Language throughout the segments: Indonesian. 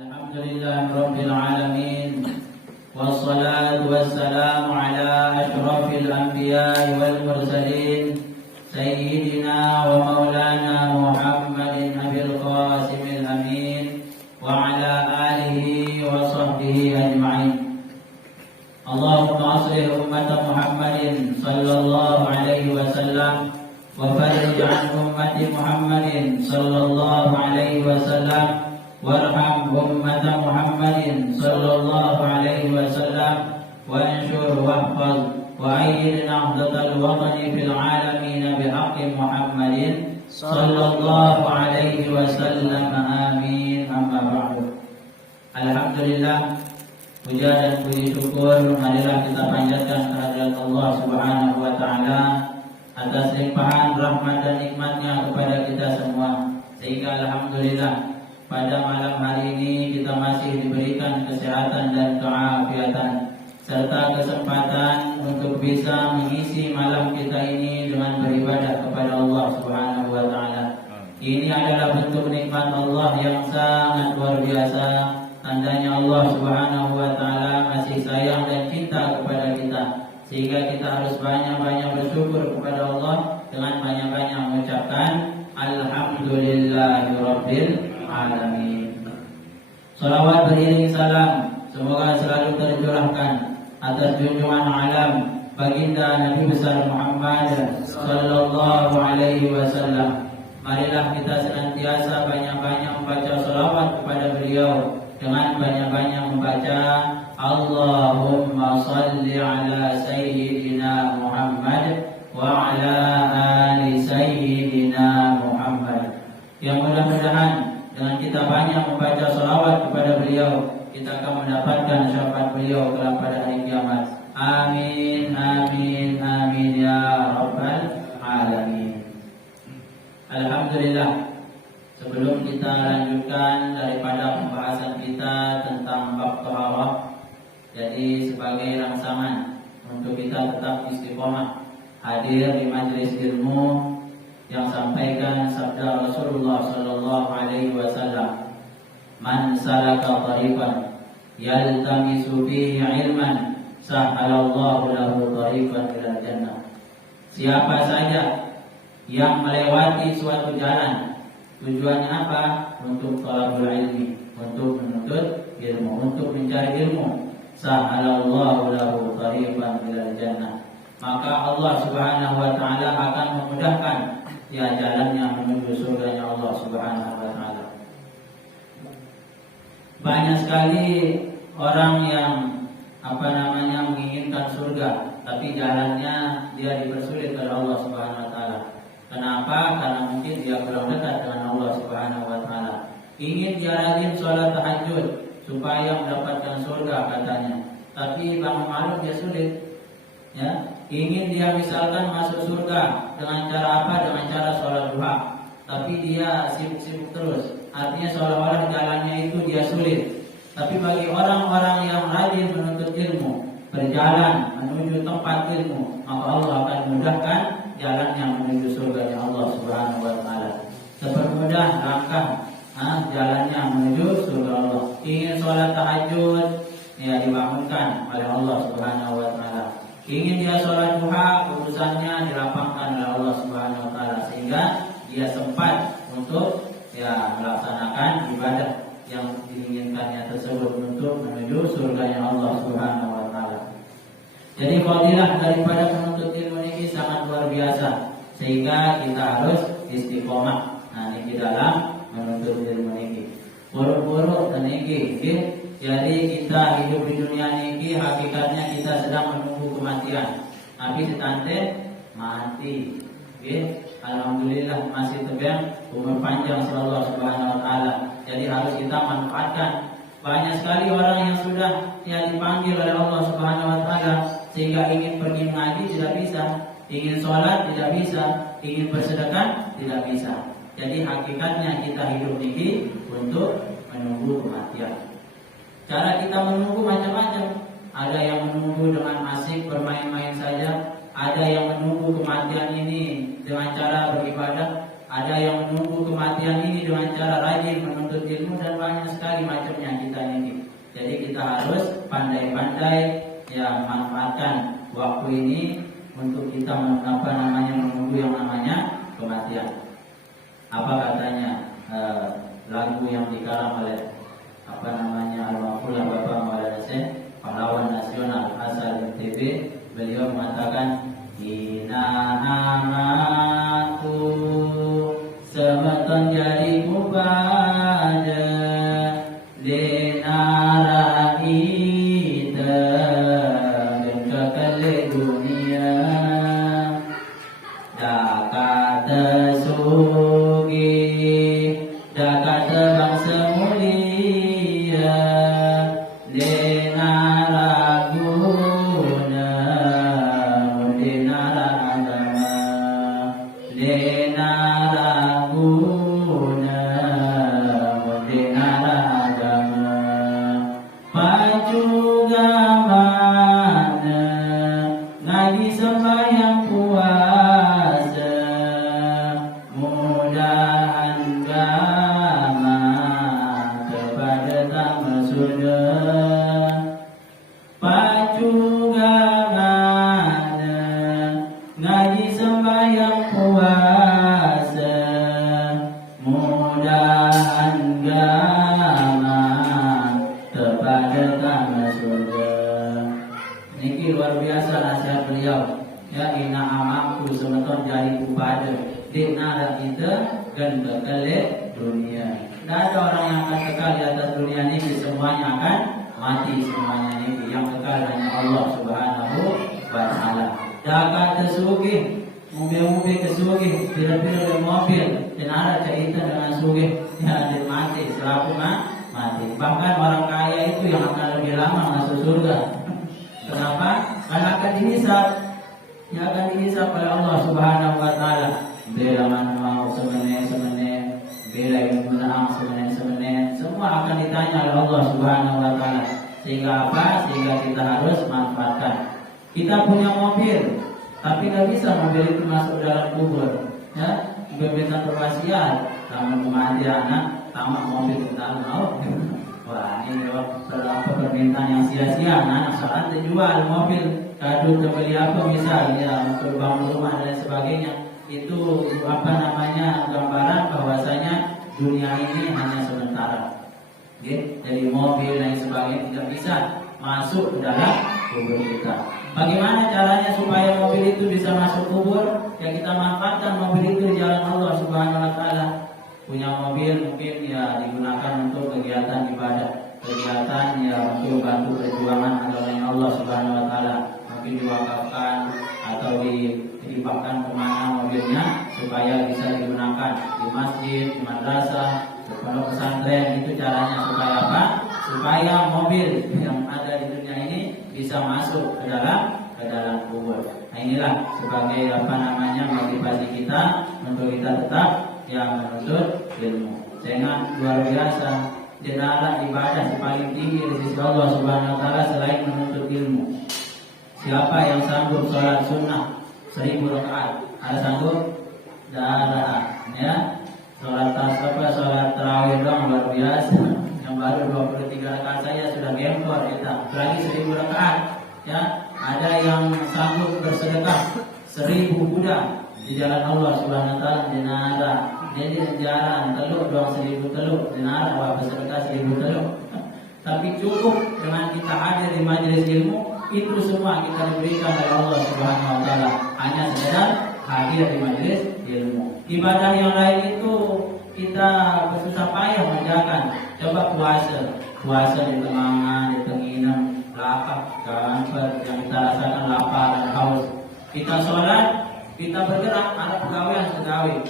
Alhamdulillahirabbil alamin. Wassalatu wassalamu ala asyrafil anbiya'i wal mursalin sayyidina wa maulana Muhammadin nabil qasimil amin wa ala alihi wa sahbihi ajma'in. Allahumma aslih ummata Muhammadin sallallahu alaihi wasallam wa farij an ummati Muhammadin sallallahu alaihi wasallam warham ummata Muhammadin sallallahu alaihi wasallam wa anshur wahfaz wa ayyid nahdatal watani fil alamin bihaqqi Muhammadin sallallahu alaihi wasallam amin. Amma ba'du. Alhamdulillah, puja dan puji syukur marilah kita panjatkan kehadirat Allah Subhanahu wa taala atas limpahan rahmat dan nikmatnya kepada kita semua, sehingga alhamdulillah pada malam hari ini kita masih diberikan kesehatan dan keafiatan serta kesempatan untuk bisa mengisi malam kita ini dengan beribadah kepada Allah Subhanahu wa taala. Ini adalah bentuk nikmat Allah yang sangat luar biasa. Tandanya Allah Subhanahu wa taala masih sayang dan cinta kepada kita, sehingga kita harus banyak-banyak bersyukur kepada Allah dengan banyak-banyak mengucapkan alhamdulillahirabbil alamin. Salawat beriring salam semoga selalu tercurahkan atas junjungan alam baginda Nabi besar Muhammad sallallahu alaihi wasallam. Marilah kita senantiasa banyak-banyak membaca salawat kepada beliau dengan banyak-banyak membaca Allahumma salli ala sayyidina Muhammad wa ala ali sayyidina Muhammad. Yang mudah-mudahan dengan kita banyak membaca salawat kepada beliau, kita akan mendapatkan syafaat beliau kelak pada hari kiamat. Amin, amin, amin ya rabbal alamin. Alhamdulillah, sebelum kita lanjutkan daripada pembahasan kita tentang bab taharah, jadi sebagai rangsangan untuk kita tetap istiqomah hadir di majelis ilmu yang sampaikan sabda Rasulullah sallallahu alaihi wasallam, man salaka tariqan yaltamisu fihi ilman sahalallahu lahu tariqan ilal jannah. Siapa saja yang melewati suatu jalan, tujuannya apa? Untuk talabul ilmi, untuk menuntut ilmu, untuk mencari ilmu, sahalallahu lahu tariqan ilal jannah, maka Allah Subhanahu wa taala akan memudahkan jalannya menuju surganya Allah Subhanahu wa taala. Banyak sekali orang yang menginginkan surga, tapi jalannya dia dipersulit oleh Allah Subhanahu wa taala. Kenapa? Karena mungkin dia kurang dekat dengan Allah Subhanahu wa taala. Ingin dia rajin sholat tahajud supaya mendapatkan surga katanya, tapi bangun malam dia sulit. Ya, ingin dia misalkan masuk surga dengan cara apa? Dengan cara sholat duha, tapi dia sibuk-sibuk terus. Artinya seolah-olah jalannya itu dia sulit. Tapi bagi orang-orang yang rajin menuntut ilmu, berjalan menuju tempat ilmu, maka Allah akan memudahkan jalannya menuju surganya Allah Subhanahu wa taala. Sepermudah langkah jalannya menuju surga Allah. Ingin sholat tahajud, ya dibangunkan oleh Allah Subhanahu wa taala. Ingin dia sholat duha, urusannya dilapangkan oleh Allah Subhanahu wa taala, sehingga dia sempat untuk melaksanakan ibadah yang diinginkannya tersebut untuk menuju surganya Allah Subhanahu wa taala. Jadi fadilah daripada menuntut ilmu ini sangat luar biasa, sehingga kita harus istiqomah di dalam menuntut ilmu ini. Buru-buru teniki, jadi kita hidup di dunia ini hakikatnya kita sedang menunggu kematian. Tapi setante mati. Alhamdulillah masih tebang umur panjang Allah Subhanahu wa taala. Jadi harus kita manfaatkan. Banyak sekali orang yang sudah dipanggil oleh Allah Subhanahu wa taala, sehingga ingin pergi mengaji tidak bisa, ingin sholat tidak bisa, ingin bersedekah tidak bisa. Jadi hakikatnya kita hidup ini untuk menunggu kematian. Cara kita menunggu macam-macam. Ada yang menunggu dengan asik bermain-main saja, ada yang menunggu kematian ini dengan cara beribadah, ada yang menunggu kematian ini dengan cara rajin menuntut ilmu, dan banyak sekali macamnya kita ini. Jadi kita harus pandai-pandai ya manfaatkan waktu ini untuk kita menunggu yang namanya kematian. Apa katanya lagu yang dikalam oleh almarhum Bapak Maulana Syekh, pahlawan nasional asal NTB. Beliau mengatakan, Ina amatu semeton jadi kubada denara ita dan kekele dunia dakata sugi dakata bangsa mulia denara guna denara agama denara guna denara agama pacu gamana ngaji sembahyang puasa mudahan gama kepada tamu sudah pacu gamana ngaji sembahyang puasa mudahan gama kepada tamu sudah. Niki luar biasa nasihat beliau. Ya ina amaku semeton jadi kupada dinara kita dan kekele dunia. Tidak ada orang yang akan kekal di atas dunia ini, semuanya akan mati semuanya ini. Yang kekal hanya Allah Subhanahu wa taala. Dapat kesugih, mobil-mobil kesugih, bila-bila mobil, dan ada cerita dengan sugih, ya dia mati, selaku mati. Bahkan orang kaya itu yang akan lebih lama masuk surga. Kenapa? Karena akan dihisab, ya akan dihisab oleh Allah Subhanahu wa taala. Bila mana mau semene, bila yang menang semene, semua akan ditanya oleh Allah Subhanahu wa taala. Sehingga apa? Sehingga kita harus manfaatkan. Kita punya mobil, tapi tidak bisa mobil itu masuk dalam kubur. Ya, berbeda berwasiat, tamat mati anak, tamat mobil kita mau. Wah, ini permintaan yang sia-sia. Anak saat dijual mobil, kado beli apa misal, ya untuk bangun rumah dan sebagainya. Itu gambaran bahwasanya dunia ini hanya sementara. Jadi mobil dan sebagainya tidak bisa masuk ke dalam kubur kita. Bagaimana caranya supaya mobil itu bisa masuk kubur? Ya kita manfaatkan mobil itu di jalan Allah Subhanahu wa taala. Punya mobil mungkin ya digunakan untuk kegiatan ibadah, kegiatan ya untuk bantu perjuangan agamanya Allah Subhanahu wa taala. Mungkin diwakafkan atau dihibahkan kemana mobilnya supaya bisa digunakan di masjid, di madrasah, di pondok pesantren. Itu caranya supaya apa? Supaya mobil yang ada di dunia ini bisa masuk ke dalam kubur. Nah, inilah sebagai motivasi kita untuk kita tetap yang menuntut ilmu. Sehingga luar biasa jenala ibadah paling tinggi di sisi Allah Subhanahu wa taala selain menuntut ilmu. Siapa yang sanggup sholat sunnah 1000 rakaat? Ada sanggup? Tidak ada. Ya, sholat tarawih dong luar biasa. Yang baru 23 rakaat saya sudah gempor kita. Lagi 1000 rakaat. Ya, ada yang sanggup bersedekah 1000 kuda di jalan Allah Subhanahu wa taala dinara. Jadi jalan teluk doang 1000 teluk dinara bersedekah 1000 teluk. Tapi cukup dengan kita hadir di majelis ilmu, itu semua kita diberikan oleh Allah Subhanahu wa taala. Hanya sekedar hadir di majelis ilmu. Ibadah yang lain itu kita bersusah payah mengerjakan. Coba puasa di tengah, di tengah lapar, gambar yang kita rasakan lapar dan haus. Kita sholat, kita bergerak, ada pegawai.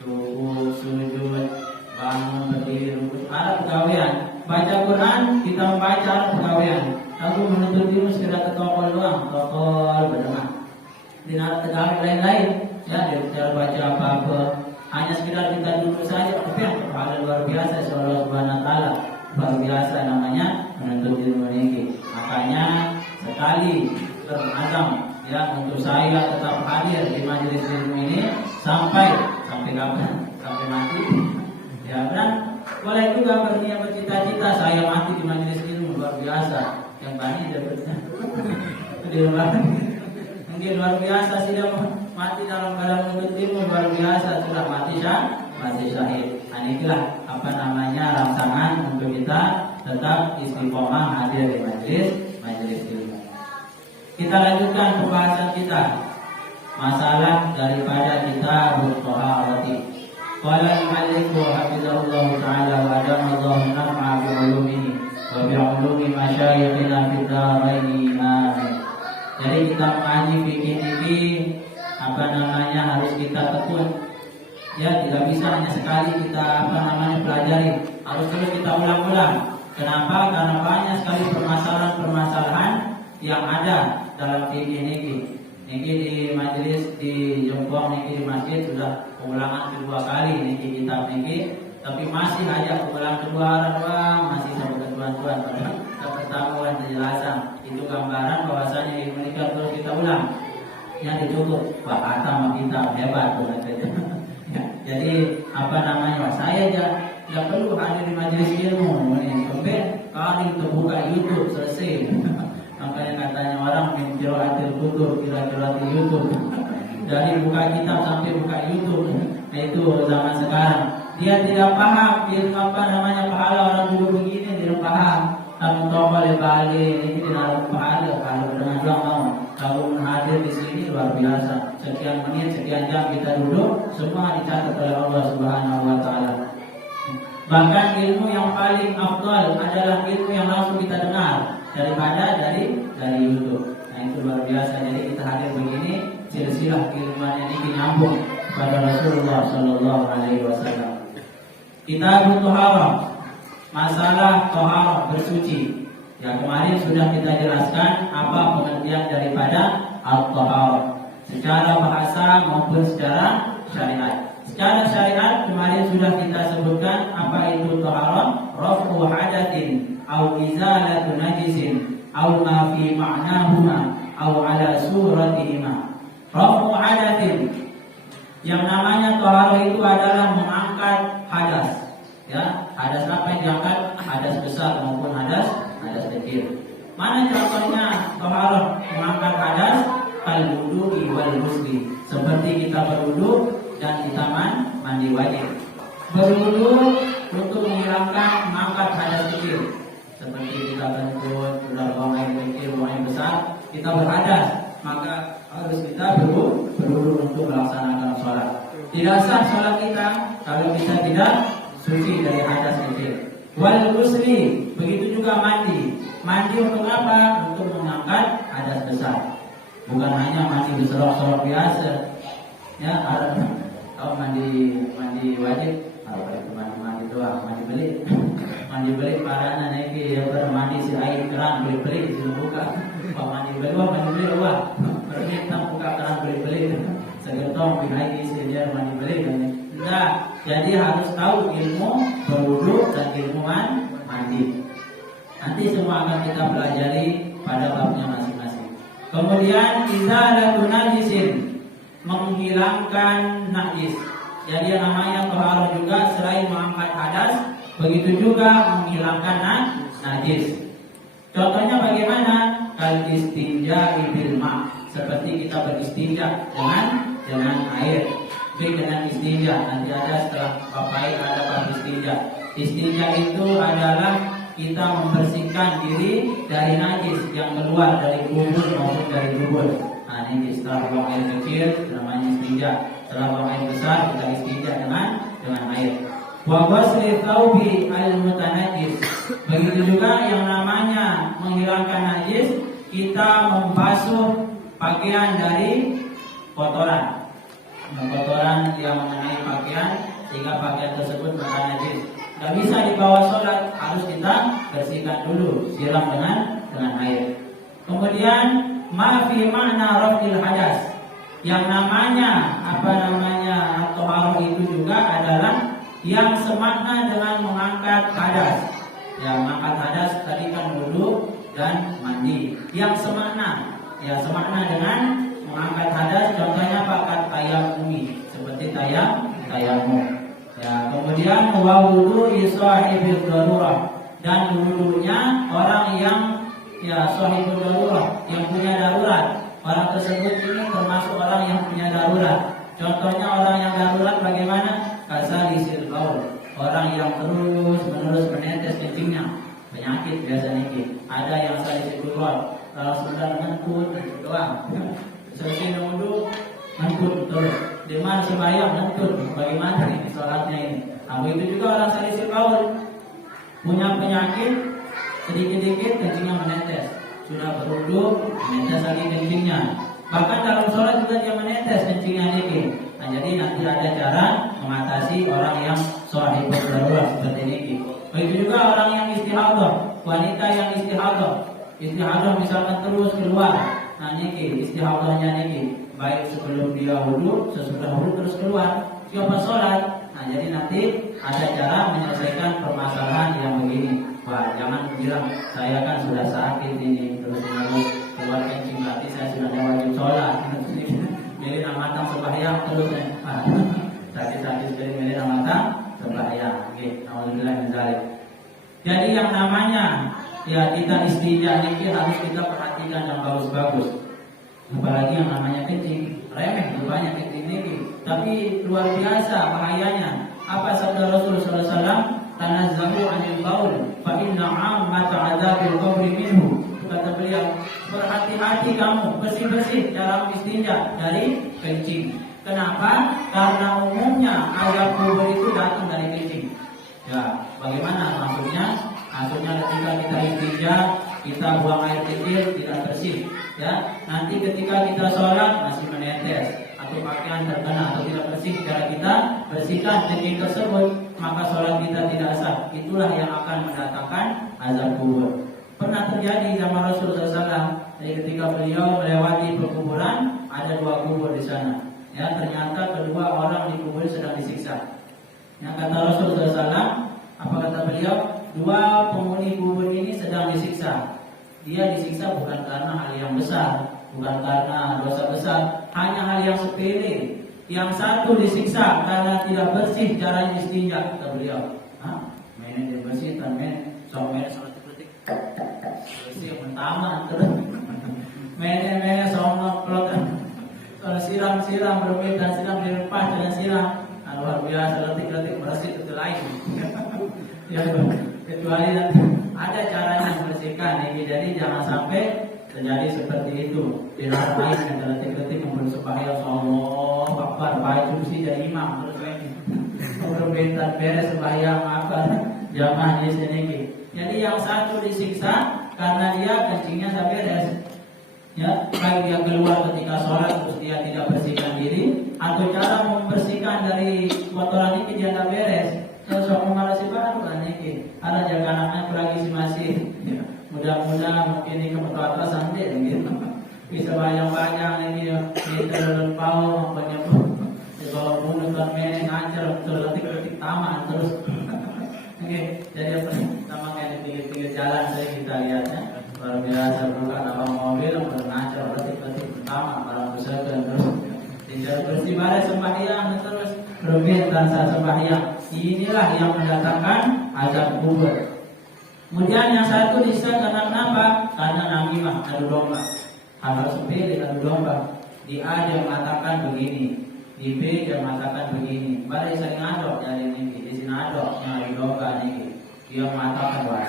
Ruku, sujud, bangun, berdiri, rukuk, ada pegawaian. Baca Quran, kita membaca, ada pegawaian. Aku menuntut ilmu sekedar ketokol doang, tokol berdengar. Tidak tegak lain-lain, ya, cara baca apa-apa. Hanya sekedar kita duduk saja, tapi yang pahala luar biasa. Allah Subhanahu wa taala luar biasa namanya menuntut ilmu ini. Makanya sekali berazam ya untuk saya tetap hadir di majelis ilmu ini sampai kapan? sampai mati. Ya, dan boleh juga berniat bercita-cita saya mati di majelis ilmu luar biasa. Yang banyak dapatnya. Mungkin luar biasa sudah mati dalam keadaan menuntut ilmu luar biasa, sudah mati syahid. Nah, inilah apa namanya rangsangan untuk kita tetap istiqomah hadir di majelis ilmu. Kita lanjutkan pembahasan kita masalah daripada kita berthaharati. Qala al-muallif hafizahullah ta'ala wa adamallahu naf'a bi 'ulumihi wa bi 'ulumi masyayikhina fid dharain. Amin. Jadi kita mengaji fikih ini apa namanya harus kita tekun. Ya, tidak bisa hanya sekali kita apa namanya pelajari, harus terus kita ulang-ulang. Kenapa? Karena banyak sekali permasalahan-permasalahan yang ada dalam fikih ini. Niki di majelis di Jombang, niki di masjid sudah pengulangan kedua kali niki kitab niki, tapi masih aja pengulangan kedua, masih sampai ketuan-tuan pada pertemuan penjelasan. Itu gambaran bahwasanya ilmu ini terus kita ulang. Yang cukup bahasa sama kita hebat tuh katanya. Ya, jadi apa namanya? Saya aja tidak perlu hadir di majelis ilmu ini sampai kali terbuka YouTube selesai. Makanya katanya orang menjiratil kutub, kira-kira di YouTube. Dari buka kitab sampai buka YouTube, nah itu zaman sekarang. Dia tidak paham ilmu apa namanya pahala orang dulu begini tidak paham. Kamu tahu balik ini tidak pahala kalau dengan doang mau. Kalau hadir di sini luar biasa. Sekian menit, sekian jam kita duduk, semua dicatat oleh Allah Subhanahu Wa Taala. Bahkan ilmu yang paling afdal adalah ilmu yang langsung kita dengar daripada dari YouTube. Nah itu luar biasa. Jadi kita hadir begini, silsilah keilmuan ini nyambung kepada Rasulullah Sallallahu Alaihi Wasallam. Kita butuh haram, masalah tohar bersuci. Ya kemarin sudah kita jelaskan apa pengertian daripada al-tohar secara bahasa maupun secara syariat. Secara syariat kemarin sudah kita sebutkan apa itu toharan, rafu hadatsin au izalatu najisin au ma fi ma'nahuma au ala suratihima. Rafu hadatsin, yang namanya toharoh itu adalah mengangkat hadas. Ya, hadas apa yang diangkat? Hadas besar maupun hadas kecil. Mana contohnya toharoh mengangkat hadas? Kal wudu'i wal ghusli, seperti kita berwudu dan kita mandi wajib. Berwudu untuk mengangkat hadas kecil, seperti kita kentut, sudah buang air kecil, buang air besar, kita berhadas, maka harus kita berwudu untuk melaksanakan sholat. Tidak sah sholat kita kalau kita tidak suci dari hadas kecil. Wal ghusli, begitu juga mandi. Mandi untuk apa? Untuk mengangkat hadas besar. Bukan hanya mandi berserok-serok biasa. Ya, kalau mandi wajib, kalau itu mandi doang, mandi beli parana naiki ya mandi si air keran beli sudah buka. Kalau mandi beli wah, berarti tak buka keran beli segetong binaiki si dia mandi beli kan. Enggak, jadi harus tahu ilmu berwudu dan ilmu mandi. Nanti semua akan kita pelajari pada babnya masing-masing. Kemudian izalatu najisin, menghilangkan najis. Jadi yang namanya toharoh juga selain mengangkat hadas, begitu juga menghilangkan najis. Contohnya bagaimana? Kal istinja bil ma, seperti kita beristinja dengan air. Dengan istinja, nanti ada setelah papai ada bab istinja. Istinja itu adalah kita membersihkan diri dari najis yang keluar dari kubur maupun dari dubur. Nah ini setelah buang air kecil namanya istinja. Setelah buang air besar kita istinja dengan air. Wa ghusli thawbi al-mutanajjis. Begitu juga yang namanya menghilangkan najis, kita membasuh pakaian dari kotoran. Kotoran yang mengenai pakaian sehingga pakaian tersebut bukan najis. Tidak bisa dibawa sholat, harus kita bersihkan dulu, siram dengan air. Kemudian ma fi makna raf'il hadas, yang namanya toharoh itu juga adalah yang semakna dengan mengangkat hadas. Yang mengangkat hadas tadi kan wudu dan mandi. Yang semakna dengan mengangkat hadas, contohnya pakai tayamumi, seperti tayamum. Ya, kemudian wa wudu'i sahibil darurah, dan wudunya orang yang ya sahibul darurah, yang punya darurat. Orang tersebut ini termasuk orang yang punya darurat. Contohnya orang yang darurat bagaimana? Kasalisil baul, orang yang terus menerus menetes kencingnya, penyakit biasa ini. Ada yang salisil baul, kalau sudah ngentut doang, selesai wudu ngentut terus. Di mana sembahyang ngentut, bagaimana ini sholatnya ini? Begitu juga orang salisil baul, punya penyakit, sedikit-sedikit kencingnya menetes. Sudah berwudu, menetes lagi kencingnya. Bahkan dalam sholat juga dia menetes kencingnya dikit. Nah, jadi nanti ada cara mengatasi orang yang sahibul darurat seperti ini. Begitu juga orang yang istihadah, wanita yang istihadah misalkan terus keluar. Nah, niki istihadahnya niki, baik sebelum dia wudu, sesudah wudu terus keluar. Siapa sholat? Nah, jadi nanti ada cara menyelesaikan permasalahan yang begini. Wah, jangan bilang saya kan sudah sakit ini terus keluar kencing, berarti saya sudah wajib sholat. Milih matang sembahyang terus sakit-sakit sekali milih matang sembahyang. Oke, alhamdulillah menjalik. Jadi yang namanya ya kita istinja ini harus kita perhatikan yang bagus-bagus. Apalagi yang namanya kencing, remeh banyak kencing ini, tapi luar biasa bahayanya. Apa sabda Rasulullah SAW? Tanazzahu 'anil baul fa inna 'ammata 'adzabil qabri minhu. Kata beliau, berhati-hati kamu, bersih-bersih dalam istinja dari kencing. Kenapa? Karena umumnya azab kubur itu datang dari kencing. Ya, bagaimana maksudnya? Maksudnya ketika kita istinja, kita buang air kecil tidak bersih. Ya, nanti ketika kita sholat masih menetes atau pakaian terkena atau tidak bersih, cara kita bersihkan kencing tersebut, maka sholat kita tidak sah. Itulah yang akan mendatangkan azab kubur. Pernah terjadi zaman Rasulullah SAW. Jadi ketika beliau melewati perkuburan, ada 2 kubur di sana. Ya, ternyata kedua orang di kubur sedang disiksa. Yang kata Rasulullah SAW, apa kata beliau? 2 penghuni kubur ini sedang disiksa. Dia disiksa bukan karena hal yang besar, bukan karena dosa besar, hanya hal yang sepele. Yang satu disiksa karena tidak bersih cara istinja, kata beliau. Mainnya bersih, tan main, soalnya bersih yang pertama terus mainnya sama pelotan, siram berbeda, siram dilepas dengan siram. Luar biasa, letik-letik bersih itu lain. Ya, kecuali nanti ada caranya membersihkan ini. Jadi jangan sampai terjadi seperti itu. Di dalam air yang letik-letik membersihkan Allah Akbar, baik kursi jadi imam terus ini. Berbeda beres sembahyang apa jamaah di sini. Jadi yang satu disiksa karena dia kencingnya tak beres. Ya, baik dia keluar ketika sholat terus dia tidak bersihkan diri, atau cara membersihkan dari kotoran ini dia tak beres. Terus aku malah si baru kan ini. Ada jaga anaknya lagi masih. Ya, mudah-mudahan mungkin ini kebetulan atas nanti gitu. Bisa banyak-banyak ini terlalu pau penyebab. Kalau mulut dan meneng ancar terletik-letik taman terus. Oke, jadi apa? Sama kayak di pinggir-pinggir jalan saya kita lihatnya. Luar biasa, bukan abang mobil mengacar letik-letik pertama barang besar terus tidak bersih baris sembahyang terus berbeda rasa sembahyang. Inilah yang mendatangkan azab kubur. Kemudian yang satu disiksa karena kenapa? Karena namimah, adu domba. Hal sepele adu domba. Di A dia mengatakan begini, di B dia mengatakan begini. Baris saling adok dari ini, di sini adok yang adu domba ini. Dia mengatakan bahwa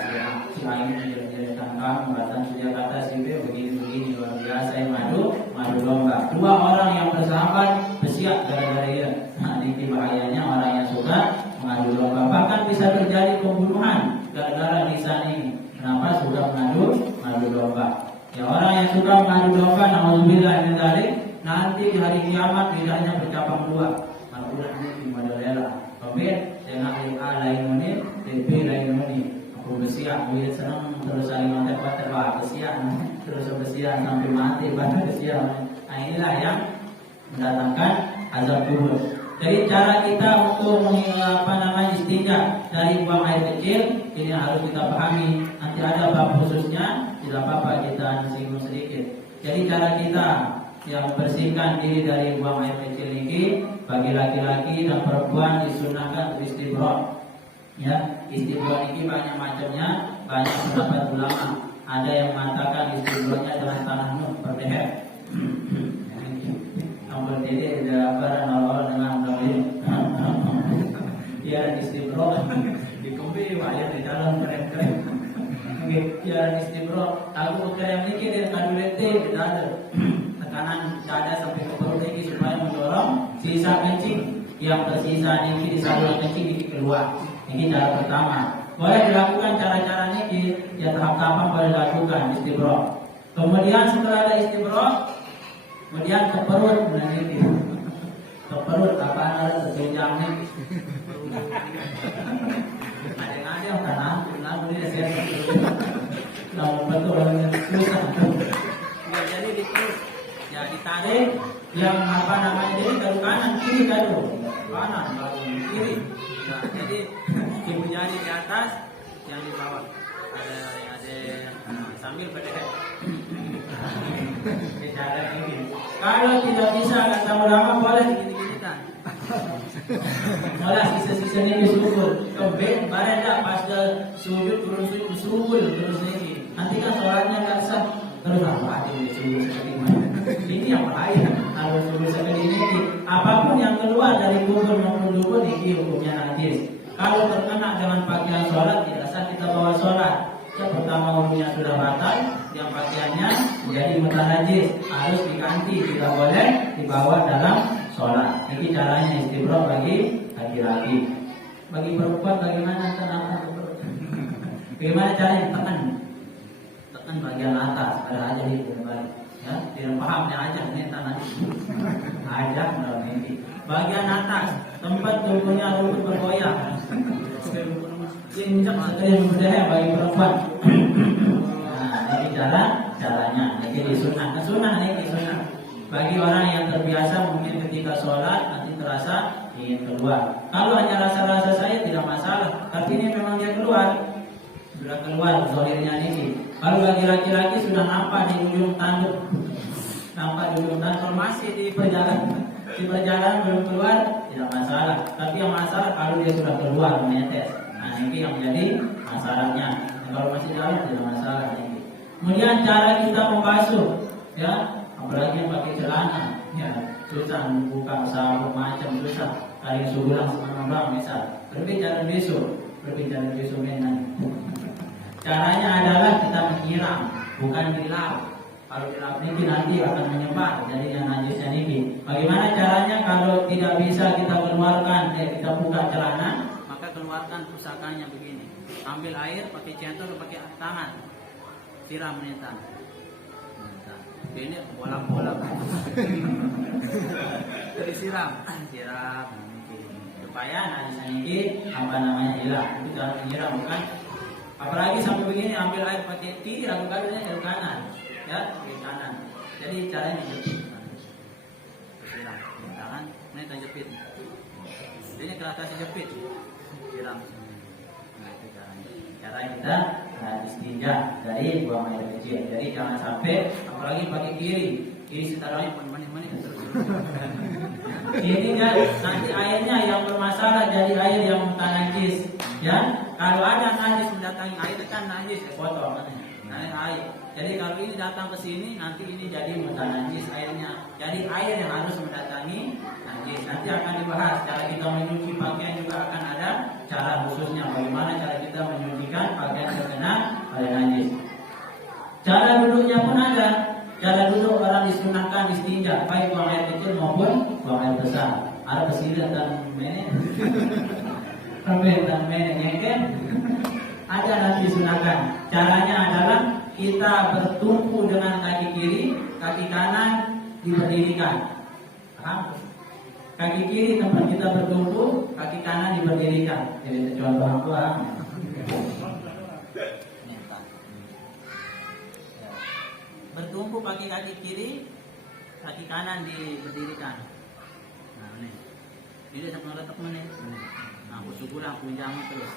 si A ini menjadi kamu, bahkan dia kata si B begini-begini, luar biasa yang madu domba. 2 orang yang bersahabat bersiap gara-gara dia. Nah, ini bahayanya orang yang suka mengadu domba. Bahkan bisa terjadi pembunuhan gara-gara lisan ini. Kenapa? Sudah mengadu domba. Ya, orang yang suka mengadu domba, naudzubillah min dzalik, nanti di hari kiamat lidahnya bercabang 2. Udah ini modelela. Kemudian dengan A lain ini, B lain ini. Aku bersiap, gue senang terus saling kontak-kontak, wah bersiap, terus bersiap sampai mati, bahkan bersiap. Nah, inilah yang mendatangkan azab kubur. Jadi cara kita untuk istinja dari buang air kecil ini harus kita pahami. Nanti ada bab khususnya, tidak apa-apa kita singgung sedikit. Jadi cara kita yang membersihkan diri dari buang air kecil ini bagi laki-laki dan perempuan disunahkan istibro. Ya, istibro ini banyak macamnya, banyak pendapat ulama. Ada yang mengatakan istibronya dengan tanah nur berdeher. Ambil dede ada orang dengan ini. Ya istibro dikumpi wajah di dalam keren-keren. Ya istibro, aku keren ini dia kadulete di dalam tekanan dada sampai ke perut lagi supaya mendorong sisa kencing yang tersisa ini di saluran kencing ini keluar. Ini cara pertama. Boleh dilakukan cara-cara ini ya tahap-tahapan boleh dilakukan istibro. Kemudian setelah ada istibro, kemudian ke perut ini. Ke perut apa ada terjenjang nih. Ada yang tanam, boleh saya. Nah, betul susah. Ya, jadi di perut, ya ditarik yang apa namanya ini dari kanan kiri kado, kanan baru kiri. Nah, jadi ibu jari di atas, yang di bawah. Ada sambil berdekat. Cara ini. Kalau tidak bisa kata ulama boleh digini-ginikan. Malah sisa-sisa ini disubul. Kembali barang tak pas sujud turun sujud disubul terus ini. Nanti kan sholatnya nggak sah. Terus apa ini disubul seperti mana? Ini yang bahaya. Kalau disubul seperti ini, apapun yang keluar dari kubur maupun dubur ini hukumnya najis. Kalau terkena dengan pakaian sholat tidak sah kita bawa sholat. Yang pertama hukumnya sudah batal, yang pakaiannya menjadi mutanajis, harus diganti, tidak boleh dibawa dalam sholat. Ini caranya istibro bagi laki-laki. Bagi perempuan bagaimana cara? Bagaimana caranya tekan bagian atas, ada aja di balik. Ya, tidak pahamnya aja ini tanah aja dalam ini. Bagian atas tempat tubuhnya lutut bergoyang. Ini yang mudah bagi perempuan. Nah, ini caranya. Jadi sunnah ini sunnah. Bagi orang yang terbiasa mungkin ketika sholat nanti terasa ingin keluar. Kalau hanya rasa-rasa saya tidak masalah. Tapi ini memang dia keluar. Sudah keluar zahirnya ini. Kalau bagi laki-laki sudah nampak di ujung tanduk, masih di perjalanan belum keluar tidak masalah. Tapi yang masalah kalau dia sudah keluar menetes. Nah ini yang menjadi masalahnya. Kalau masih jauh tidak masalah ini. Kemudian cara kita membasuh, ya, apalagi yang pakai celana, ya, susah buka sabun macam susah. Kali sebulan semua misal. Berbicara besok menan. Caranya adalah kita menyiram, bukan dilap. Kalau dilap ini nanti akan menyebar, jadi yang najisnya ini. Bagaimana caranya kalau tidak bisa kita keluarkan, kita buka celana, maka keluarkan pusakanya begini. Ambil air pakai centur atau pakai tangan, siram menetan. Ini bola-bola. Jadi siram. Supaya najisnya ini hilang. Itu cara menyiram bukan. Apalagi sampai begini ambil air pakai kiri atau dari kanan, ya di kanan. Jadi caranya jepit, siram tangan, ini jepit. Ini ke atas jepit, siram. Nah itu caranya. Cara kita istinja dari buang air kecil. Jadi jangan sampai apalagi pakai kiri setelahnya manis terus. Ini kan nanti airnya yang bermasalah jadi air yang mutanajis, ya. Kalau ada najis mendatangi air kan najis kotor kan. Air. Jadi kalau ini datang ke sini nanti ini jadi mutanajis airnya. Jadi air yang harus mendatangi najis. Nanti akan dibahas cara kita menyuci pakaian juga akan ada cara khususnya bagaimana cara kita menyucikan pakaian terkena oleh najis. Cara duduknya pun ada. Cara duduk orang disunahkan istinja baik buang air kecil maupun buang air besar. Ada pesilat dan mene. Dan mene ada nanti disunahkan. Caranya adalah kita bertumpu dengan kaki kiri, kaki kanan diberdirikan. Paham? Kaki kiri tempat kita bertumpu, kaki kanan diberdirikan. Jadi contoh apa? Bertumpu pakai kaki kiri, kaki kanan diberdirikan. Nah ini sama letak mana? Nah bersyukurlah punya jamu terus.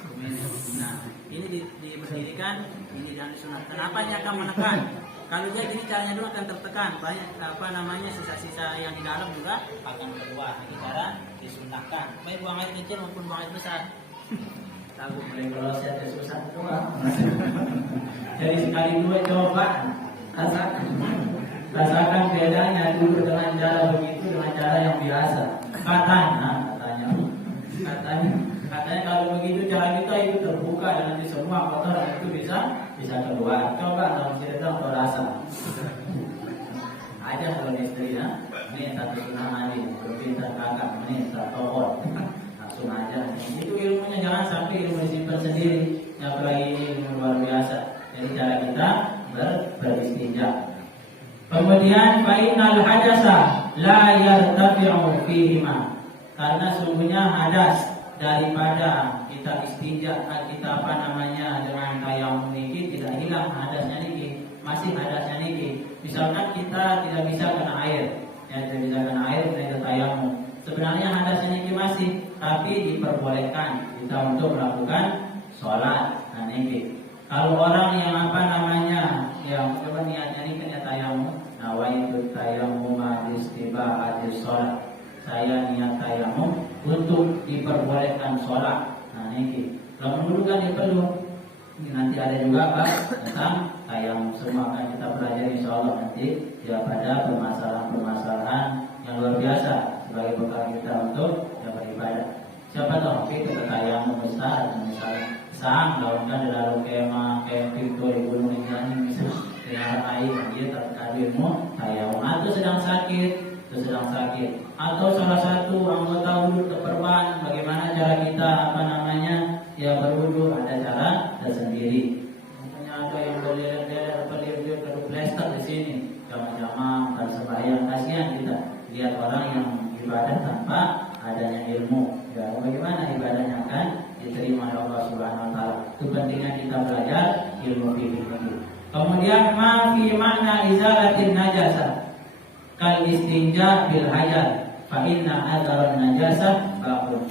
Nah ini diberdirikan, ini jangan disunat. Kenapa dia akan menekan? Kalau dia gini caranya dulu akan tertekan, banyak sisa-sisa yang di dalam juga akan keluar. Ini cara disunahkan. Baik buang air kecil maupun buang air besar. Tahu mulai kalau saya susah doang. Jadi sekali dua coba rasakan bedanya dulu dengan cara begitu dengan cara yang biasa. Katanya kalau begitu cara kita itu terbuka dan nanti semua kotoran itu bisa keluar. Coba kalau cerita atau rasa. Aja kalau istri ya, ini satu sunah mandi, berpintar kakak, ini satu pohon. Langsung aja. Itu ilmunya, jangan sampai ilmu disimpan sendiri. Yang lagi ilmu luar biasa. Jadi cara kita beristinja. Kemudian fainal hadasa la yartafi'u fihima. Karena sungguhnya hadas daripada kita istinja, kita dengan tayamum niki tidak hilang hadasnya niki, masih hadasnya niki. Misalkan kita tidak bisa kena air, ya tidak bisa kena air kita tayamum. Sebenarnya hadasnya niki masih, tapi diperbolehkan kita untuk melakukan sholat. Nah niki. Kalau orang yang yang coba niatnya ini kan ya tayamum, nawaitu tayamum istibahati sholat. Saya niat tayamum untuk diperbolehkan sholat. Nah ini kalau dulu kan perlu. Nanti ada juga Pak tentang tayamum, semua akan kita pelajari insyaallah nanti ya pada permasalahan yang luar biasa sebagai bekal kita untuk beribadah. Siapa tahu kita tayamum besar misalnya sang lakukan dalam kemah camping di gunung ini misalnya dengan air dia terkadimmu tayamum atau sedang sakit atau salah satu anggota wudhu terperban, bagaimana cara kita berwudhu, ada cara tersendiri. Misalnya ada yang berdiri plester di sini jamaah dan sembahyang, kasihan kita lihat orang yang ibadah tanpa adanya ilmu. Ya, bagaimana ibadahnya akan diterima oleh Allah Subhanahu wa taala. Itu pentingnya kita belajar ilmu fikih ini. Kemudian fi makna izalatin najasah kal istinja bil hajar fa inna adharan najasah baqul.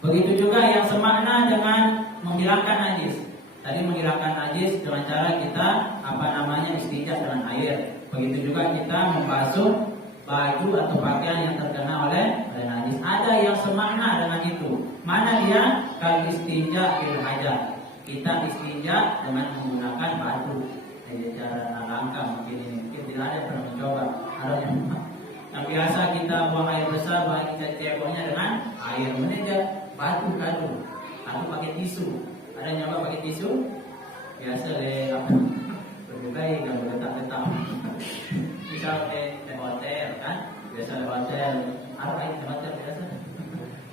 Begitu juga yang semakna dengan menghilangkan najis. Tadi menghilangkan najis dengan cara kita istinja dengan air. Begitu juga kita membasuh baju atau pakaian yang terkena oleh najis. Ada yang semakna dengan itu. Mana dia? Kal istinja bil hajar. Kita istinja dengan menggunakan batu. Jadi cara langka mungkin tidak ada yang pernah mencoba. Ada yang biasa kita buang air besar, kita ceboknya dengan air. Menjadi batu atau pakai tisu. Ada yang nyoba pakai tisu? Biasa lebih baik kalau letak-letak. Misal di hotel kan, biasa di hotel. Apa ini hotel biasa?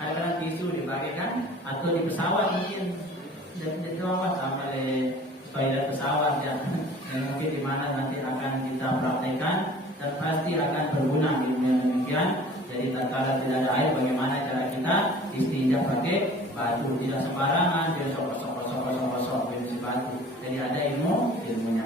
Ada tisu dipakai kan? Atau di pesawat mungkin. Jadi apa sampai toilet pesawat ya. Yang mungkin di mana nanti akan kita praktekkan dan pasti akan berguna ilmu yang demikian. Jadi tatkala tidak ada air, bagaimana cara kita istinja pakai batu, tidak sembarangan dia sokok dengan batu. Jadi ada ilmunya.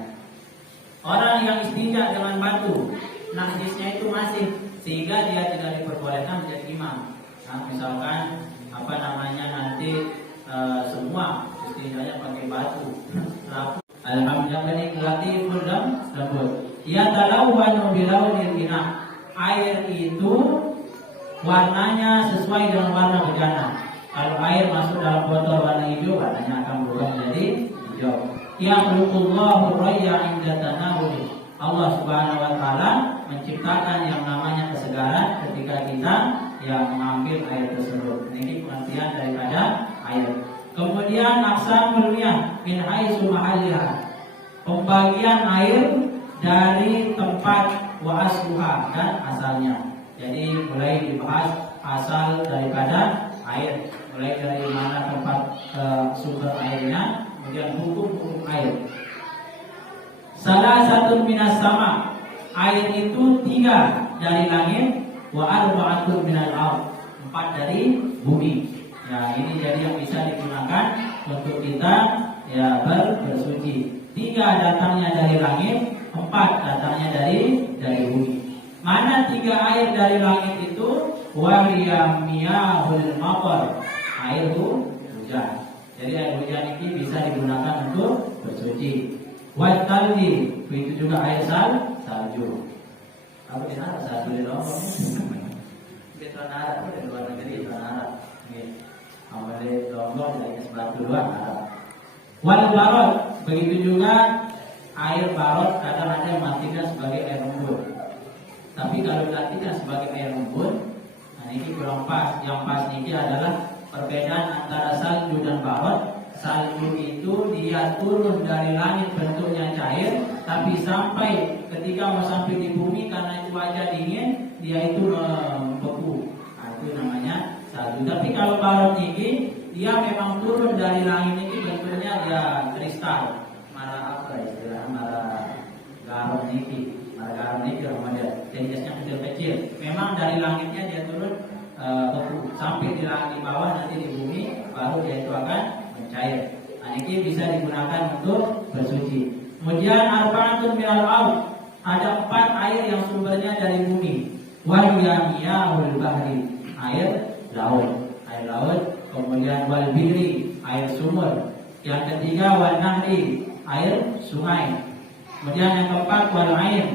Orang yang istinja dengan batu, najisnya itu masih, sehingga dia tidak diperbolehkan menjadi imam. Nah, misalkan nanti semua istinjanya pakai batu. Alhamdulillah latiful lembut. Ya talawwanu bilaunil bina. Air itu warnanya sesuai dengan warna bejana. Kalau air masuk dalam botol warna hijau, warnanya akan berubah menjadi hijau. Yakhluqullahu rayya 'inda tanawuli. Allah Subhanahu wa taala menciptakan yang namanya kesegaran ketika kita mengambil air tersebut. Ini pengertian daripada air. Kemudian aqsamul miyah min haitsu mahalliha. Pembagian air dari tempat wa asluha dan asalnya. Jadi mulai dibahas asal daripada air, mulai dari mana tempat sumber airnya, kemudian hukum air. Salah satu minas sama, air itu 3 dari langit, wa arba'atun minal ardh, 4 dari bumi. Nah ini jadi yang bisa digunakan untuk kita bersuci. 3 datangnya dari langit, 4 datangnya dari bumi. Mana 3 air dari langit itu? Wahriya miyahul matar, air hujan. Jadi air hujan ini bisa digunakan untuk bersuci. Wat talwi, itu juga air salju. Apa di sana salju di Lombok? Di Tuan Arab, di luar negeri Tuan Arab. Amal di Lombok dari sebatu luar Arab. Wal barot, begitu juga air barot kadang ada yang matikan sebagai air embun. Tapi kalau diartikan sebagai air embun, nah ini kurang pas. Yang pas ini adalah perbedaan antara salju dan barot. Salju itu dia turun dari langit bentuknya cair, tapi sampai ketika mau sampai di bumi karena cuaca dingin, dia itu membeku. Nah, itu namanya salju. Tapi kalau barot ini dia memang turun dari langit ini bentuknya dia kristal, mara apa istilah mara garam ini, mara garam ini namanya. Jenisnya kecil-kecil. Memang dari langitnya dia turun beku sampai di langit bawah, nanti di bumi baru dia itu akan mencair. Nah, ini bisa digunakan untuk bersuci. Kemudian arba'atun minal ard, ada 4 air yang sumbernya dari bumi. Wal yamiyahul bahri, air laut. Kemudian wal biri, air sumur. Yang ketiga wal nahri, air sungai. Kemudian yang keempat wal air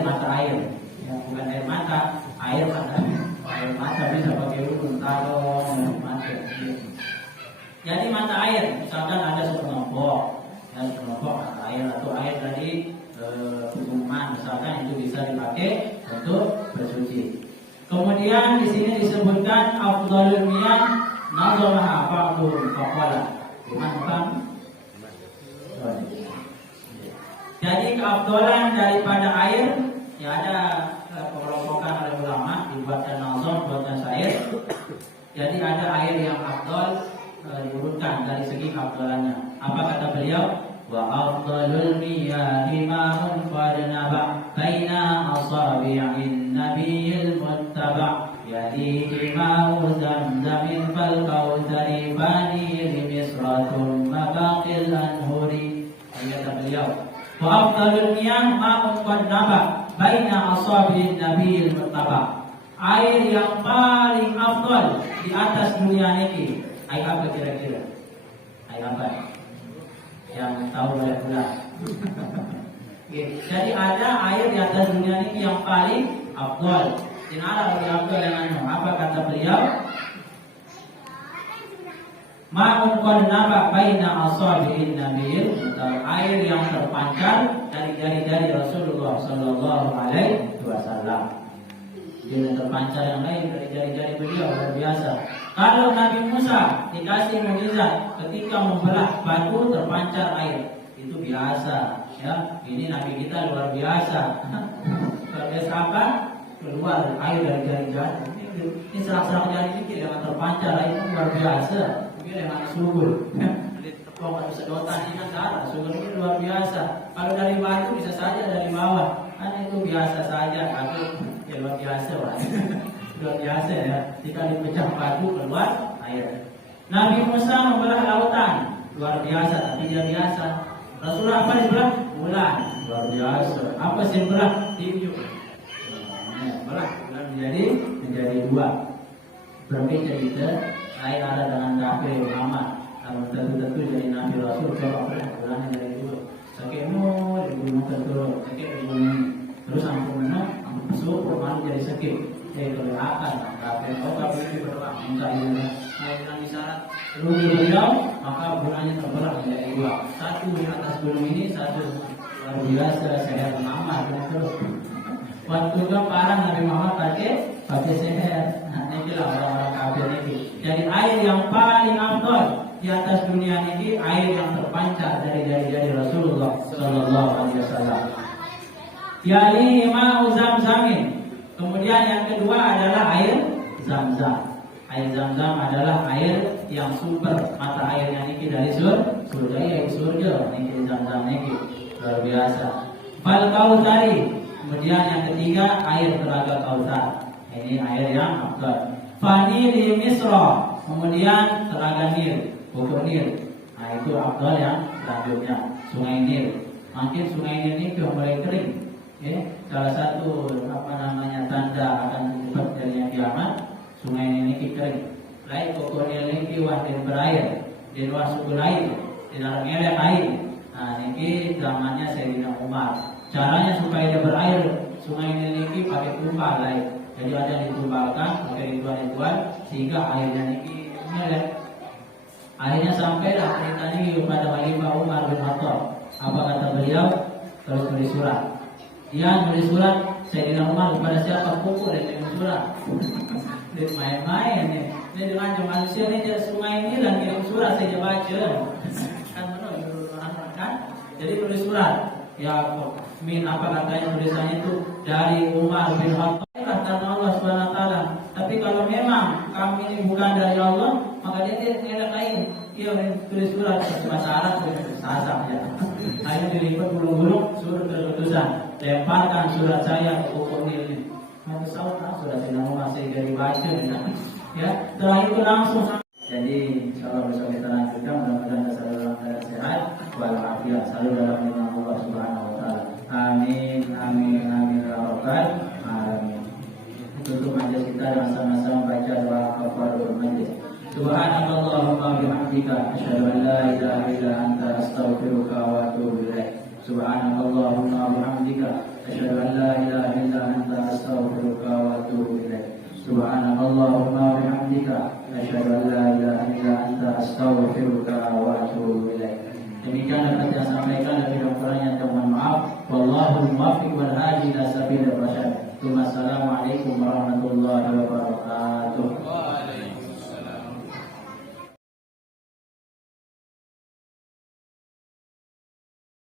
mata air. Ya, bukan air mata, air mata. Air mata bisa pakai urun talong, mata. Jadi mata air, misalkan ada sekelompok mata air atau air dari pegunungan, misalkan itu bisa dipakai untuk bersuci. Kemudian di sini disebutkan afdhalul miyah nazaraha ba'dhum faqala. Gimana? Jadi keafdalan daripada air, ya ada pengelompokan oleh ulama, dibuatkan nazar, buatkan syair. Jadi ada air yang afdal diurutkan dari segi afdalannya. Apa kata beliau? Wa afdalul miyahi ma'un qad naba baina asabi'in nabiyil muttaba yalihi ma'u zamzamin fal kautsari fani misratun mabaqil anhuri. Kata beliau, wa afdalul miyah ma'un qad naba baina asabi'in nabiyil muttaba. Air yang paling afdal di atas dunia ini, air apa kira-kira? Air apa? Yang tahu boleh pulang. Jadi ada air di atas dunia ini yang paling afdal. Tinara lebih afdal dengan apa kata beliau? Ma'un qad naba baina asabi'in nabiyil muttaba, air yang terpancar dari jari-jari Rasulullah sallallahu alaihi wasallam. Dia terpancar yang lain dari jari-jari beliau, luar biasa. Kalau Nabi Musa dikasih mukjizat ketika membelah batu terpancar air, itu biasa, ya. Ini Nabi kita luar biasa. Luar biasa apa? Keluar air dari jari-jari. Ini selang-selang jari ini dengan terpancar air, itu luar biasa. Mungkin dengan subur. Tepung atau sedotan ini kan darah, subur ini luar biasa. Kalau dari batu bisa saja dari bawah, kan itu biasa saja. Ya luar biasa, Pak. Luar biasa ya. Jika dipecah batu keluar air. Nabi Musa membelah lautan, luar biasa, tapi dia biasa. Rasulullah apa dibelah? Bulan, luar biasa. Apa sih belah? Tinju. Belah bulan menjadi 2. Berbeda kita. Lain ada dengan kafir Muhammad. Namun tentu jadi Nabi Rasul coba belah bulannya dari dulu. Sakitmu di gunung terturun, sakit di gunung. Terus ampun masuk malu jadi sakit. Kelihatan kafir ini berulang minta ilmu. Kalau bilang isyarat rugi beliau, maka bulannya terbelah menjadi 2. Satu di atas gunung ini, satu luar biasa seher Muhammad terus. Waktu itu parang Nabi Muhammad pakai seher. Nah, inilah orang-orang kafir ini. Jadi air yang paling afdal di atas dunia ini, air yang terpancar dari jari-jari Rasulullah Sallallahu Alaihi Wasallam. Yali ma'u zamzamin. Kemudian yang kedua adalah air Zam-Zam. Air Zam-Zam adalah air yang sumber mata airnya ini dari surga, ya surga. Ini Zam-Zam ini luar biasa. Fal kautsari. Kemudian yang ketiga air telaga Kautsar. Ini air yang afdal. Fani di Misra. Kemudian telaga Nil, pokok Nil. Nah itu afdal yang selanjutnya. Sungai Nil. Makin sungai Nil ini sudah mulai kering. Salah satu tanda akan cepat dari kiamat, sungai ini kering. Lain pokoknya ini wadah berair, di luar suku lain, di dalam air air. Nah, niki zamannya Sayyidina Umar. Caranya supaya dia berair sungai ini niki pakai tumpal lain. Jadi ada yang ditumbalkan pakai ritual-ritual sehingga airnya niki mengalir. Akhirnya sampai lah cerita ini kepada Khalifah Umar bin Khattab. Apa kata beliau? Terus tulis surat. Dia tulis surat Sayyidina Umar kepada siapa? Pukul dan tulis surat. Dia main-main nih. Dia dengan manusia ini jadi sungai ini dan kirim surat saya baca. Kan benar kan? Jadi tulis surat. Ya, min apa katanya tulisannya itu dari Umar bin Khattab kata Allah Subhanahu wa taala. Tapi kalau memang kamu ini bukan dari Allah, maka dia tidak lain. Dia tulis surat bahasa Arab sasam ya. Akhirnya dilipat gulung-gulung surat keputusan. Lemparkan surat saya ke hukum ini. Maka surat saya masih dari baca ya. Setelah itu langsung. Jadi insyaallah besok kita lanjutkan, mudah-mudahan selalu dalam keadaan sehat walafiat, selalu dalam lindungan Allah Subhanahu wa taala. Amin amin amin ya rabbal alamin. Tutup majelis kita dengan sama-sama baca doa kafaratul majlis. Subhanallahumma bihamdika asyhadu an la ilaha illa anta astaghfiruka wa atubu ilaik. Subhanallahumma bihamdika asyhadu an la ilaha illa anta astaghfiruka wa atubu ilaik. Subhanallahumma bihamdika asyhadu an la ilaha illa anta astaghfiruka wa atubu ilaik. Demikian dapat saya sampaikan dan tidak kurangnya mohon maaf. Wallahu muwaffiq wal hadi ila sabilir rasyad. Wassalamualaikum warahmatullahi